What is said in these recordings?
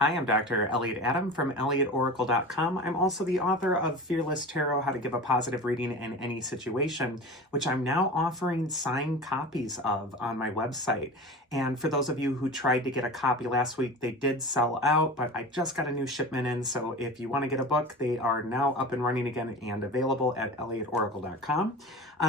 Hi, I'm Dr. Elliot Adam from ElliotOracle.com. I'm also the author of Fearless Tarot, How to Give a Positive Reading in Any Situation, which I'm now offering signed copies of on my website. And for those of you who tried to get a copy last week, they did sell out, but I just got a new shipment in. So if you want to get a book, they are now up and running again and available at ElliotOracle.com.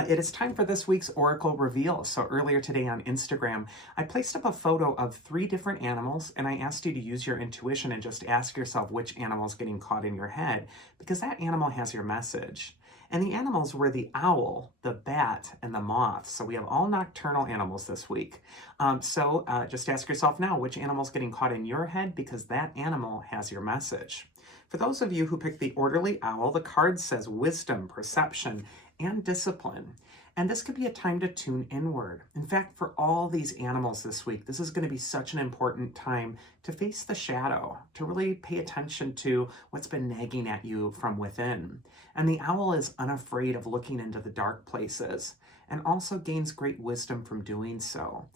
It is time for this week's Oracle Reveal. So earlier today on Instagram, I placed up a photo of 3 different animals, and I asked you to use your intuition and just ask yourself which animal is getting caught in your head, because that animal has your message. And the animals were the owl, the bat, and the moth. So we have all nocturnal animals this week. Just ask yourself now which animal is getting caught in your head, because that animal has your message. For those of you who picked the orderly owl, the card says wisdom, perception, and discipline. And this could be a time to tune inward. In fact, for all these animals this week, this is going to be such an important time to face the shadow, to really pay attention to what's been nagging at you from within. And the owl is unafraid of looking into the dark places and also gains great wisdom from doing so.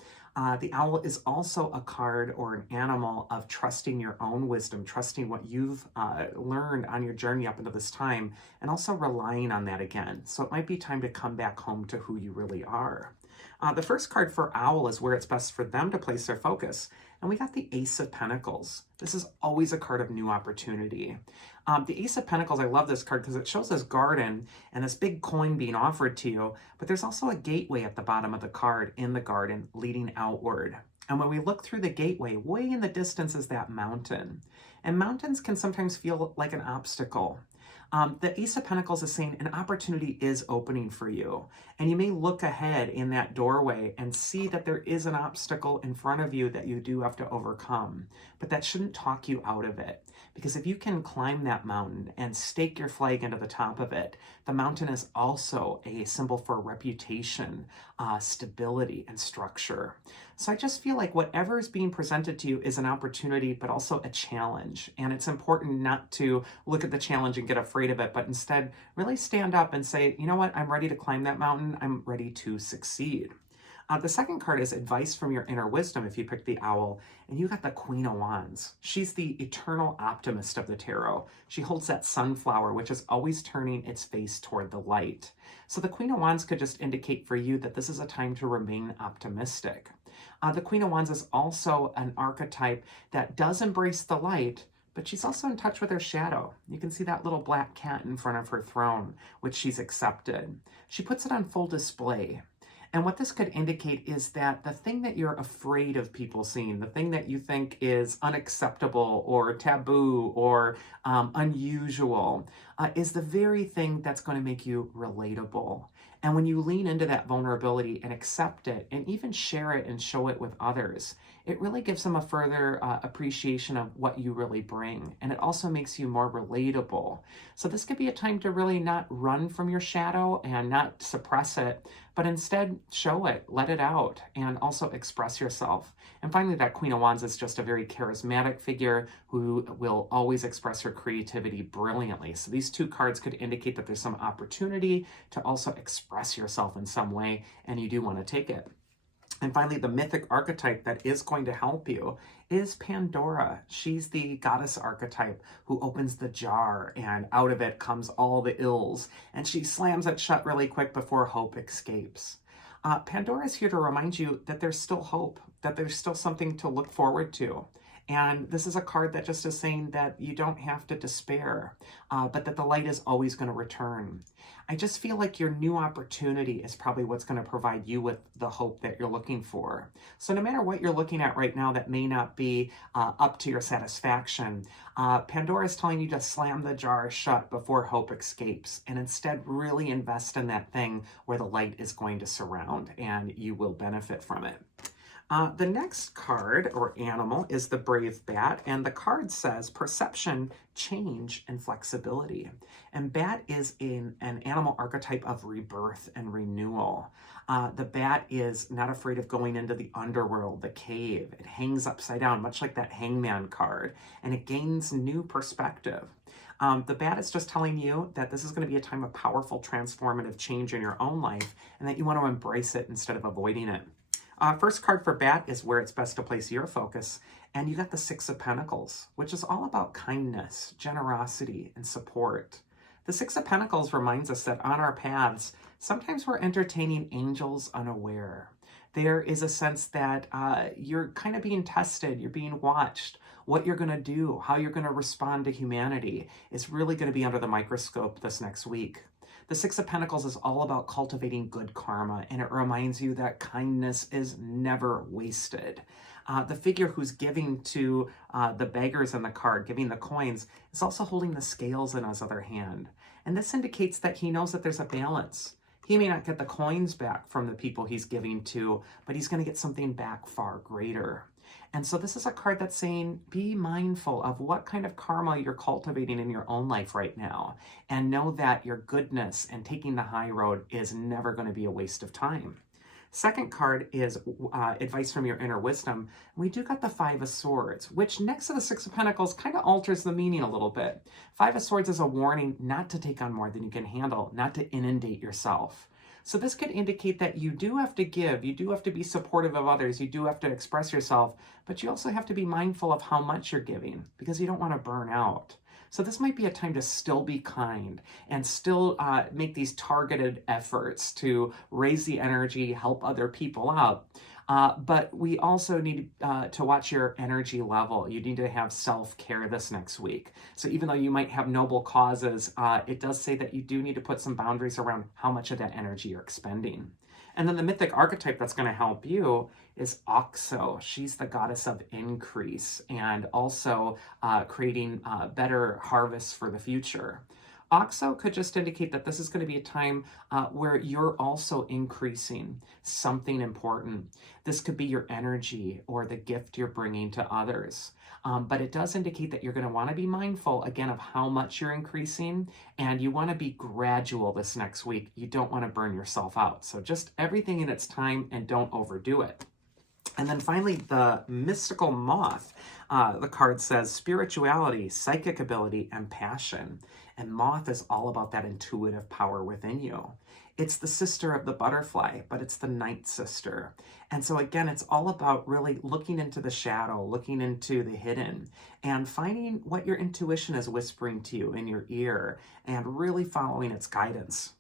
The owl is also a card or an animal of trusting your own wisdom, trusting what you've learned on your journey up until this time, and also relying on that again. So it might be time to come back home to who you really are. The first card for owl is where it's best for them to place their focus. And we got the Ace of Pentacles. This is always a card of new opportunity. The Ace of Pentacles, I love this card because it shows this garden and this big coin being offered to you, but there's also a gateway at the bottom of the card in the garden leading outward. And when we look through the gateway, way in the distance is that mountain. And mountains can sometimes feel like an obstacle. The Ace of Pentacles is saying an opportunity is opening for you. And you may look ahead in that doorway and see that there is an obstacle in front of you that you do have to overcome. But that shouldn't talk you out of it. Because if you can climb that mountain and stake your flag into the top of it, the mountain is also a symbol for reputation, stability, and structure. So I just feel like whatever is being presented to you is an opportunity, but also a challenge. And it's important not to look at the challenge and get afraid of it, but instead really stand up and say, you know what, I'm ready to climb that mountain. I'm ready to succeed. The second card is advice from your inner wisdom if you picked the owl, and you got the Queen of Wands. She's the eternal optimist of the tarot. She holds that sunflower, which is always turning its face toward the light. So the Queen of Wands could just indicate for you that this is a time to remain optimistic. The Queen of Wands is also an archetype that does embrace the light, but she's also in touch with her shadow. You can see that little black cat in front of her throne, which she's accepted. She puts it on full display. And what this could indicate is that the thing that you're afraid of people seeing, the thing that you think is unacceptable or taboo or unusual, is the very thing that's going to make you relatable. And when you lean into that vulnerability and accept it and even share it and show it with others, it really gives them a further appreciation of what you really bring. And it also makes you more relatable. So this could be a time to really not run from your shadow and not suppress it, but instead show it, let it out, and also express yourself. And finally, that Queen of Wands is just a very charismatic figure who will always express her creativity brilliantly. So these 2 cards could indicate that there's some opportunity to also express yourself in some way, and you do want to take it. And finally, the mythic archetype that is going to help you is Pandora. She's the goddess archetype who opens the jar, and out of it comes all the ills, and she slams it shut really quick before hope escapes. Pandora is here to remind you that there's still hope, that there's still something to look forward to. And this is a card that just is saying that you don't have to despair, but that the light is always going to return. I just feel like your new opportunity is probably what's going to provide you with the hope that you're looking for. So no matter what you're looking at right now that may not be up to your satisfaction, Pandora is telling you to slam the jar shut before hope escapes, and instead really invest in that thing where the light is going to surround and you will benefit from it. The next card or animal is the brave bat, and the card says perception, change, and flexibility. And bat is an animal archetype of rebirth and renewal. The bat is not afraid of going into the underworld, the cave. It hangs upside down, much like that hangman card, and it gains new perspective. The bat is just telling you that this is going to be a time of powerful transformative change in your own life, and that you want to embrace it instead of avoiding it. First card for Bat is where it's best to place your focus. And you got the Six of Pentacles, which is all about kindness, generosity, and support. The Six of Pentacles reminds us that on our paths, sometimes we're entertaining angels unaware. There is a sense that you're kind of being tested, you're being watched. What you're going to do, how you're going to respond to humanity is really going to be under the microscope this next week. The Six of Pentacles is all about cultivating good karma, and it reminds you that kindness is never wasted. The figure who's giving to the beggars in the card, giving the coins, is also holding the scales in his other hand. And this indicates that he knows that there's a balance. He may not get the coins back from the people he's giving to, but he's going to get something back far greater. And so this is a card that's saying, be mindful of what kind of karma you're cultivating in your own life right now. And know that your goodness and taking the high road is never going to be a waste of time. Second card is advice from your inner wisdom. We do got the Five of Swords, which next to the Six of Pentacles kind of alters the meaning a little bit. Five of Swords is a warning not to take on more than you can handle, not to inundate yourself. So this could indicate that you do have to give, you do have to be supportive of others, you do have to express yourself, but you also have to be mindful of how much you're giving because you don't want to burn out. So this might be a time to still be kind and still make these targeted efforts to raise the energy, help other people out. But we also need to watch your energy level. You need to have self-care this next week. So even though you might have noble causes, it does say that you do need to put some boundaries around how much of that energy you're expending. And then the mythic archetype that's going to help you is Oxo. She's the goddess of increase and also creating better harvests for the future. Oxo could just indicate that this is going to be a time where you're also increasing something important. This could be your energy or the gift you're bringing to others. But it does indicate that you're going to want to be mindful, again, of how much you're increasing, and you want to be gradual this next week. You don't want to burn yourself out. So just everything in its time and don't overdo it. And then finally, the mystical Moth. The card says spirituality, psychic ability, and passion. And Moth is all about that intuitive power within you. It's the sister of the butterfly, but it's the night sister. And so again, it's all about really looking into the shadow, looking into the hidden, and finding what your intuition is whispering to you in your ear, and really following its guidance.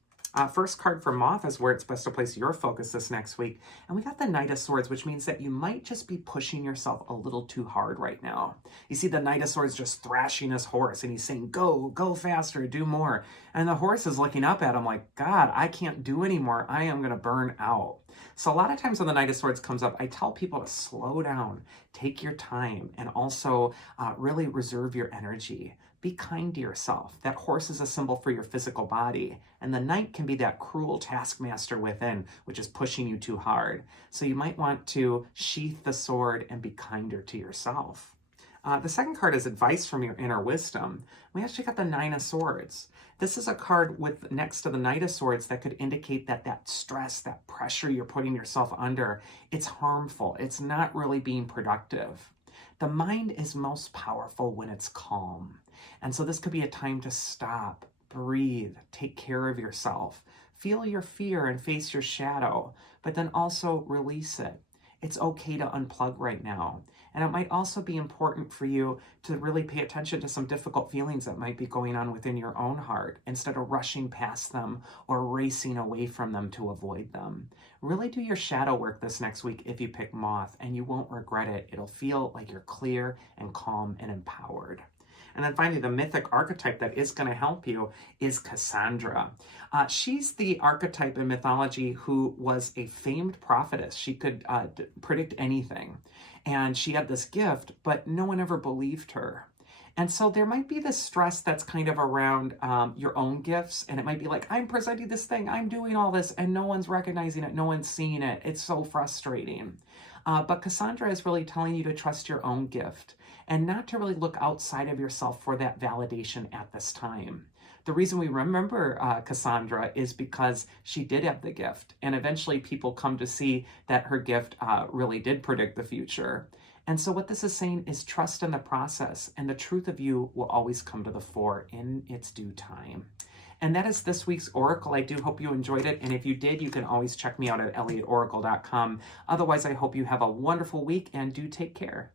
First card for Moth is where it's best to place your focus this next week. And we got the Knight of Swords, which means that you might just be pushing yourself a little too hard right now. You see the Knight of Swords just thrashing his horse, and he's saying, go faster, do more. And the horse is looking up at him like, God, I can't do anymore. I am going to burn out. So a lot of times when the Knight of Swords comes up, I tell people to slow down, take your time, and also really reserve your energy. Be kind to yourself. That horse is a symbol for your physical body, and the knight can be that cruel taskmaster within, which is pushing you too hard. So you might want to sheath the sword and be kinder to yourself. The second card is advice from your inner wisdom. We actually got the Nine of Swords. This is a card with next to the Knight of Swords that could indicate that that stress, that pressure you're putting yourself under, it's harmful. It's not really being productive. The mind is most powerful when it's calm. And so this could be a time to stop, breathe, take care of yourself, feel your fear and face your shadow, but then also release it. It's okay to unplug right now. And it might also be important for you to really pay attention to some difficult feelings that might be going on within your own heart instead of rushing past them or racing away from them to avoid them. Really do your shadow work this next week if you pick Moth, and you won't regret it. It'll feel like you're clear and calm and empowered. And then finally, the mythic archetype that is going to help you is Cassandra. She's the archetype in mythology who was a famed prophetess. She could predict anything. And she had this gift, but no one ever believed her. And so there might be this stress that's kind of around your own gifts. And it might be like, I'm presenting this thing, I'm doing all this, and no one's recognizing it, no one's seeing it. It's so frustrating. But Cassandra is really telling you to trust your own gift and not to really look outside of yourself for that validation at this time. The reason we remember Cassandra is because she did have the gift, and eventually people come to see that her gift really did predict the future. And so what this is saying is trust in the process, and the truth of you will always come to the fore in its due time. And that is this week's Oracle. I do hope you enjoyed it. And if you did, you can always check me out at elliotoracle.com. Otherwise, I hope you have a wonderful week and do take care.